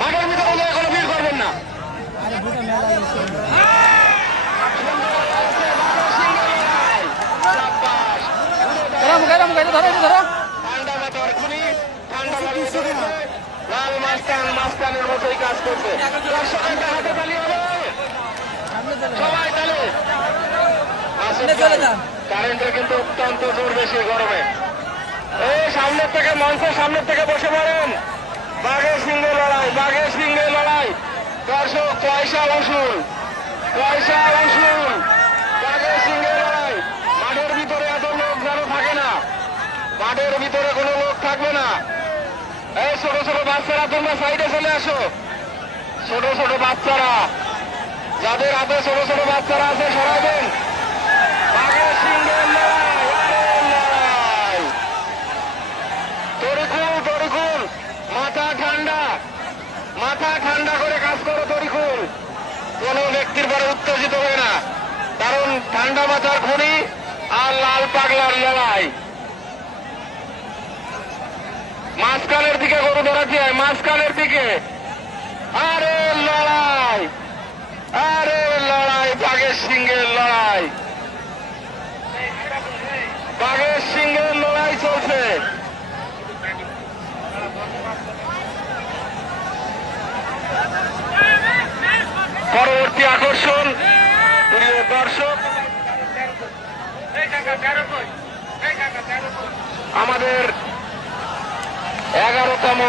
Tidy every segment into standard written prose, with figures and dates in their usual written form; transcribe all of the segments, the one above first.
মাঠের ভিতরে কোনো ভিড় করবেন না। লাল মাস্তান মাস্তানের মতোই কাজ করছে। দর্শকের হাতে তালি হবে, সবাই তালে। কারেন্টের কিন্তু অত্যন্ত জোর বেশি গরমে। এই সামনের থেকে মঞ্চের সামনের থেকে বসে পড়েন। বাঘের সিংহে লড়াই, বাঘের সিংহে লড়াই। দর্শক পয়সা উসুল, পয়সা উসুল, বাঘের সিংহে লড়াই। মাঠের ভিতরে এত লোক যেন থাকে না, মাঠের ভিতরে কোনো লোক থাকবে না। এই ছোট ছোট বাচ্চারা তোমরা সাইডে চলে আসো। ছোট ছোট বাচ্চারা, যাদের হাতে ছোট ছোট বাচ্চারা আছে সরাইবেন। বাঘের সিংহের লড়াই, তরিকুল তরিকুল, মাথা ঠান্ডা, মাথা ঠান্ডা করে কাজ করো তরিকুল। কোন ব্যক্তির পরে উত্তেজিত হবে না, কারণ ঠান্ডা মাথার খনি আর লাল পাগলার লড়াই। মাঝখানের দিকে গরু ধরাতে হয়, মাঝখানের দিকে। আরে লড়াই, আরে লড়াই, বাঘের সিংহের লড়াই, বাঘের সিংহের লড়াই চলছে। পরবর্তী আকর্ষণ প্রিয় দর্শক, আমাদের 11তম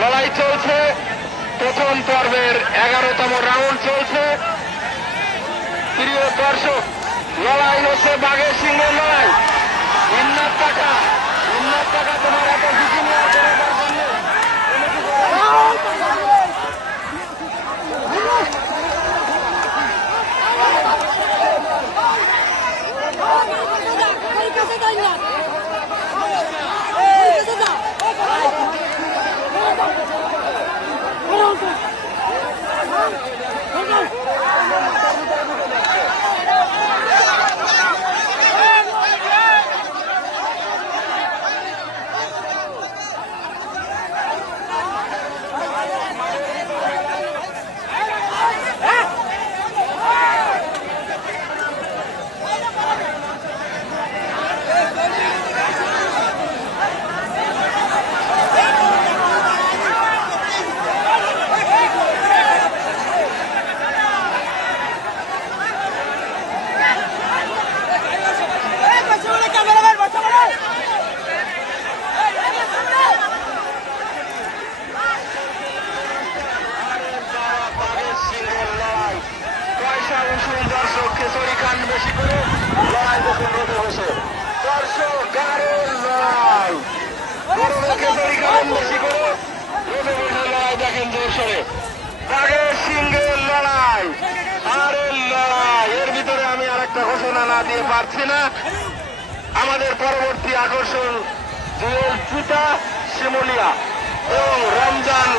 লড়াই চলছে। প্রথম পর্বের 11তম রাউন্ড চলছে। প্রিয় দর্শক, লড়াই হচ্ছে বাঘের সিংহের লড়াই। ইন্নার টাকা, ইন্নার টাকা তোমার এত ঝুঁকি নেওয়ার কোনো দরকার নেই। দর্শক খেসরি খান বেশি করে লড়াই দেখুন রোদে বসে। দর্শক গাড়ির লড়াই, খেসরি খান বেশি করে রোদে বসে লড়াই দেখেন জোরসরে। বাঘের সিংহের লড়াই, আরে লড়াই। এর ভিতরে আমি আর একটা ঘোষণা না দিয়ে পারছি না। আমাদের পরবর্তী আকর্ষণ জুয়েল চিতা শিমুলিয়া এবং রমজান